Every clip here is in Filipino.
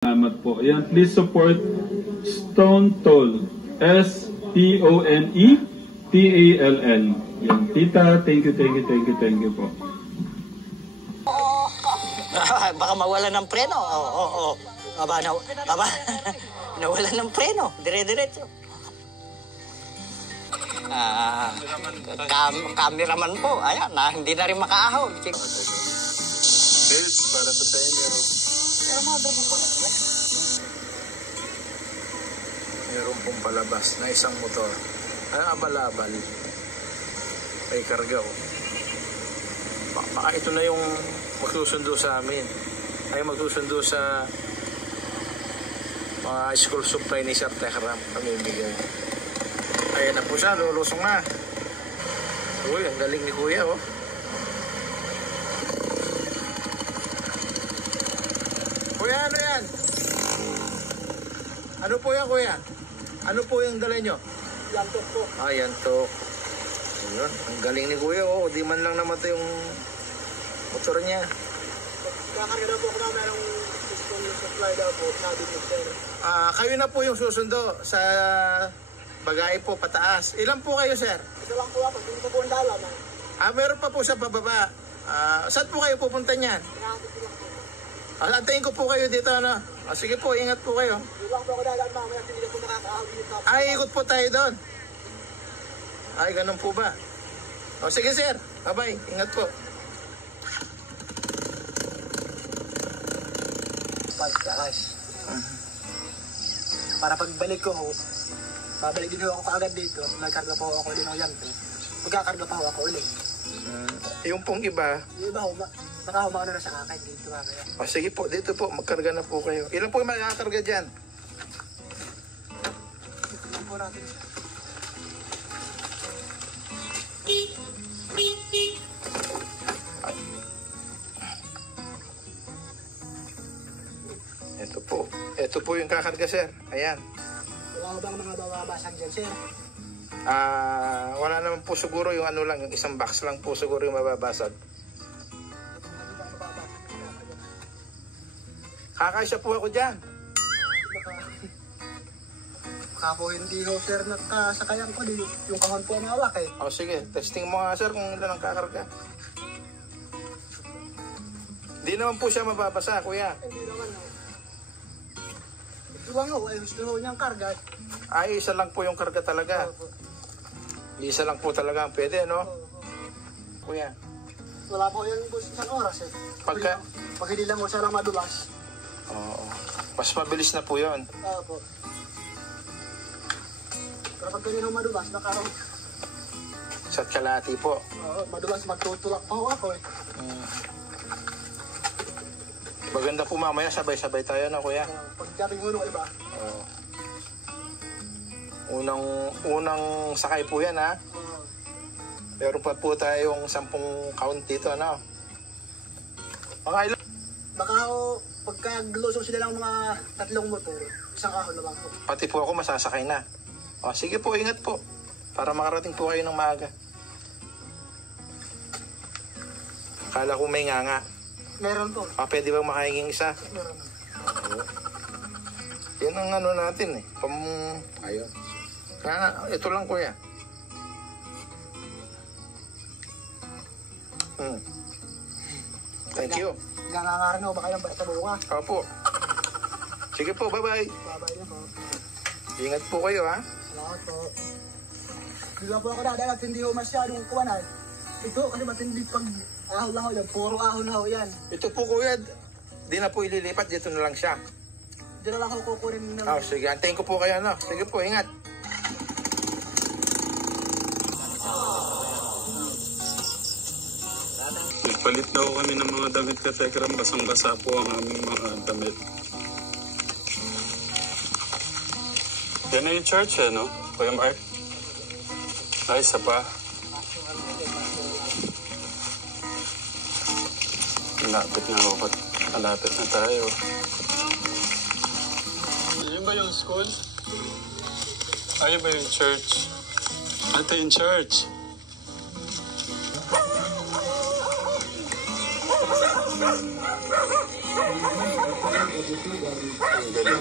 Salamat po. Ayan, please support Stone Toll. STONETALL. Yan, tita, thank you po. Baka mawala ng preno. Oo. Aba, nawala ng preno. Dire-diretso. Cameraman po. Ayan, hindi na rin makaahon. Yes, para to sa inyo. Pero mga doon po. Meron pong palabas na isang motor. Ay, abal-abal. Ay, karga ko. Baka ito na yung magsusundo sa amin. Ay, magsusundo sa mga school supply ni Sir Tekram. Pamimigay. Ayan na po siya, lulusong na. Uy, ang galing ni Kuya, oh. Kuya, ano yan? Ano po yan, Kuya? Ano po yung dala nyo? Yantok po. Yantok. Ayun, ang galing ni Kuya, oh. Di man lang namatay yung motor niya. Kakarga na po ako na merong school supply daw po. Sabi ni Sir. Kayo na po yung susundo sa bagay po, pataas. Ilan po kayo, sir? Ito lang po ako. Dito po ang dalan. Meron pa po sa pababa. Saan po kayo pupunta niyan? Antayin ko po kayo dito, ano? Sige po, ingat po kayo. Dito lang po ako dalan, mamaya. Hindi po nakakaahawin dito. Ikot po tayo doon. Ganun po ba? Sige, sir. Bye-bye. Ingat po. Pagtaas. Para pagbalik ko, babalik din ako kaagad dito. Nagkarga pa ako din ng yanto. Magkakarga pa ako ulit. Yung pong iba? Yung iba, nakahumano na sa akin dito. Sige po, dito po. Magkarga na po kayo. Ilan po yung magkakarga dyan? Ito po natin siya. Ito po. Ito po yung kakarga, sir. Ayan. Wala bang mga bababasag dyan, sir? Wala naman po siguro yung ano lang, yung isang box lang po siguro yung mababasag. Kakasya po ako dyan. Baka po hindi ho, sir, nakasakayan ko. Yung kahon po ang hawak eh. Sige, testing mo nga, sir, kung ilan ang kakarga. Di naman po siya mababasa, kuya. Hindi naman ho. Ito lang ho, gusto ho niyang karga. Isa lang po yung karga talaga. Isa lang po talaga ang pwede, no? Kuya. Wala po yung isang oras eh. Pag hindi lang mo siya lang madulas. Oo. Mas mabilis na po yun. Po. Pero pag ganyan ho madulas, nakaroon. Sa kalahati po. Madulas magtutulak pa ho ako eh. Maganda po mamaya, sabay-sabay tayo na, kuya. Pagdating mo nung iba. Unang sakay po yan, ha? Meron pa po tayong 10 count dito, ano? Mga ilan? Baka ho, pagka-lusong sila ng mga 3 motor, isang ahon na lang po. Pati po ako masasakay na. Sige po, ingat po. Para makarating po kayo ng maaga. Akala ko may nganga. Meron po. Pwede bang makahinging isa? Meron. Yan ang ano natin eh. Ayun. Ito lang, kuya. Thank you. Nangangaran ho ba kayo ng basta bukas? Opo. Sige po, bye-bye. Bye-bye na po. Ingat po kayo, ha? Salamat po. Hindi lang po ako dadalat, hindi ho masyadong kuwanan. Ito, kasi matindi pag ahon lang ho yan. Puro ahon na ho yan. Ito po, kuya. Di na po ililipat. Dito na lang siya. Dito na lang ako kukunin ng... Sige, antayin ko po kayo, no? Sige po, ingat. Nagpalit na ako kami ng mga damit ka, Tekram. Basang-basa po ang aming mga damit. Yan na yung church, no? Kuya Mark? Isa pa. Malapit na ako. Malapit na tayo. Yun ba yung school? Ayun ba yung church? Ito yung church.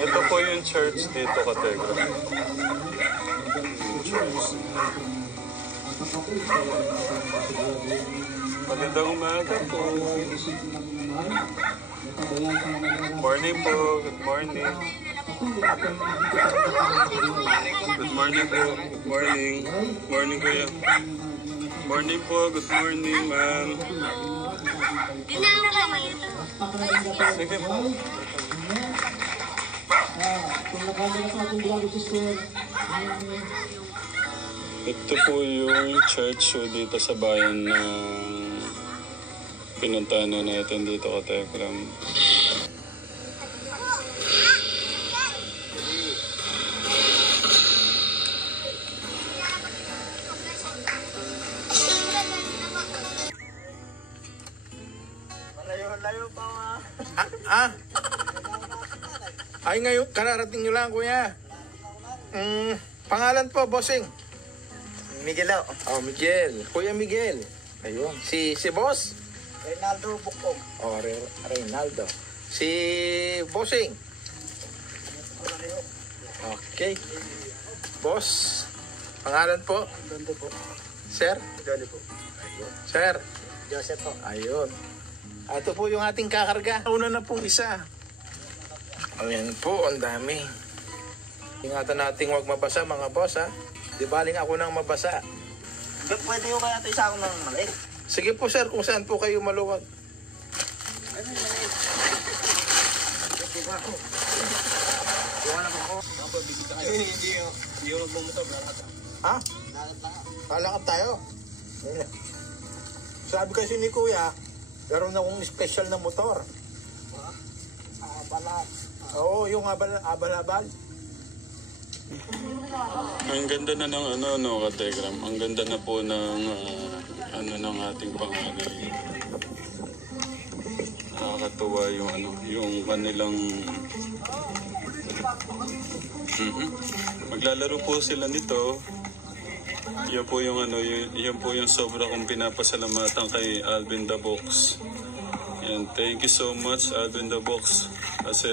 Ito po yung church dito, Kategram. Church. Magandang umaga po. Morning po. Good morning. Good morning po. Good morning. Morning kuya. Morning po. Good morning, ma'am. Sige po. Ito po yung church show dito sa bayan na pinuntahan na natin dito, Kategram. Layo pa nga. Ay ngayon, kararating nyo lang kuya. Pangalan po, bossing? Miguel o. Oh, Miguel. Kuya Miguel. Ayun. Si boss? Reynaldo Bukong. Oh, Reynaldo. Si bossing? Okay. Boss. Pangalan po? Dondo po. Sir? Johnny po. Sir? Joseph po. Ayun. Ito po yung ating kakarga. Una na pong isa. Ayan po, ang dami. Ingatan natin huwag mabasa mga boss ha. Di baling ako nang mabasa. Pwede ko kaya ito isa akong ng maliit? Sige po sir, kung saan po kayo maluwag. Ano yung maliit? Ito ba ako? Buka na po ako. Hindi ko nagbumotor. Ha? Lalat lang ako. Lalakad tayo. Sabi kasi ni kuya, meron akong special na motor. Balat. Oo, yung abal-abal. Ang ganda na ng Kategram. Ang ganda na po ng ng ating panganay. Nakakatuwa yung kanilang maglalaro po sila nito. Yan po yung yan po yung sobra kong pinapasalamatan kay Alvin the Box. Yan, thank you so much Alvin the Box. Kasi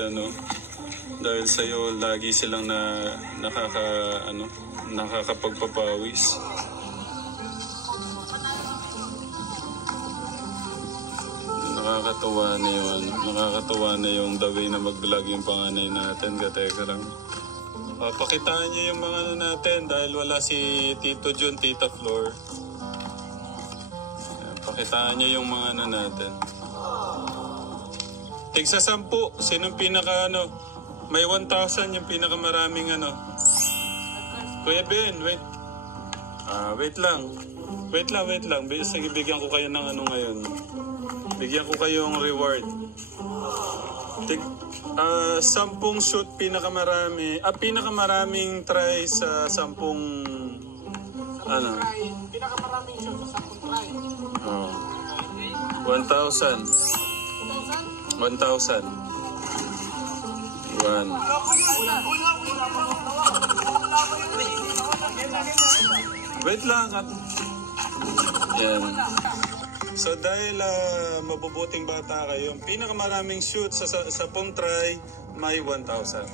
dahil sa iyo lagi silang nakakapagpapawis. Nakakatuwa na yung the way na mag-vlog yung panganay natin, Kategram. Pakitaan niyo yung mga natin dahil wala si Tito Jun, Tita Flor. Pakitaan niyo yung mga natin. Tigsa 10, sinong pinaka may 1,000 yung pinakamaraming Kuya Ben, wait. Wait lang. Sige, bigyan ko kayo ng ngayon. Bigyan ko kayo ng reward. 10 shoot pinakamarami. Pinakamaraming try sa 10 Pinakamaraming show sa 10 try. 1,000. 1,000. 1. Wait lang. Yan. So dahil mabubuting bata kayo, pinakamaraming shoot sa 10 try, may 1,000.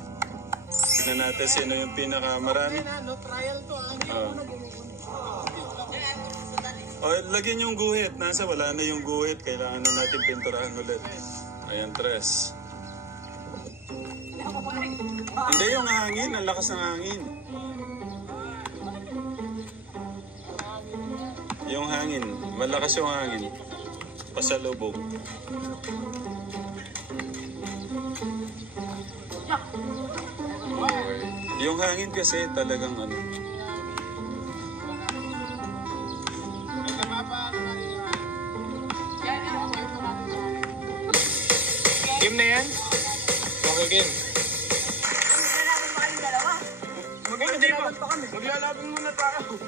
Tignan natin sino yung pinakamarami. Trial to Lagyan yung guhit. Wala na yung guhit. Kailangan na natin pinturahan ulit. Ayan, 3. Hindi yung hangin. Ang lakas ng hangin. Yung hangin. Malakas yung hangin. Pasalubog. Yung hangin kasi talagang Game na yan? Okay, game. Maglalaban muna tayo.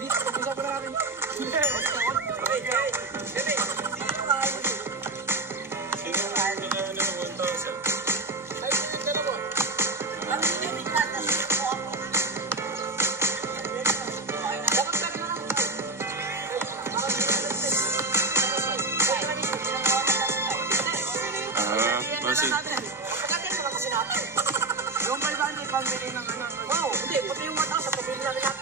Yung 500 pambili ng ano. Wow, hindi. Pati yung 1,000 pabili namin lahat.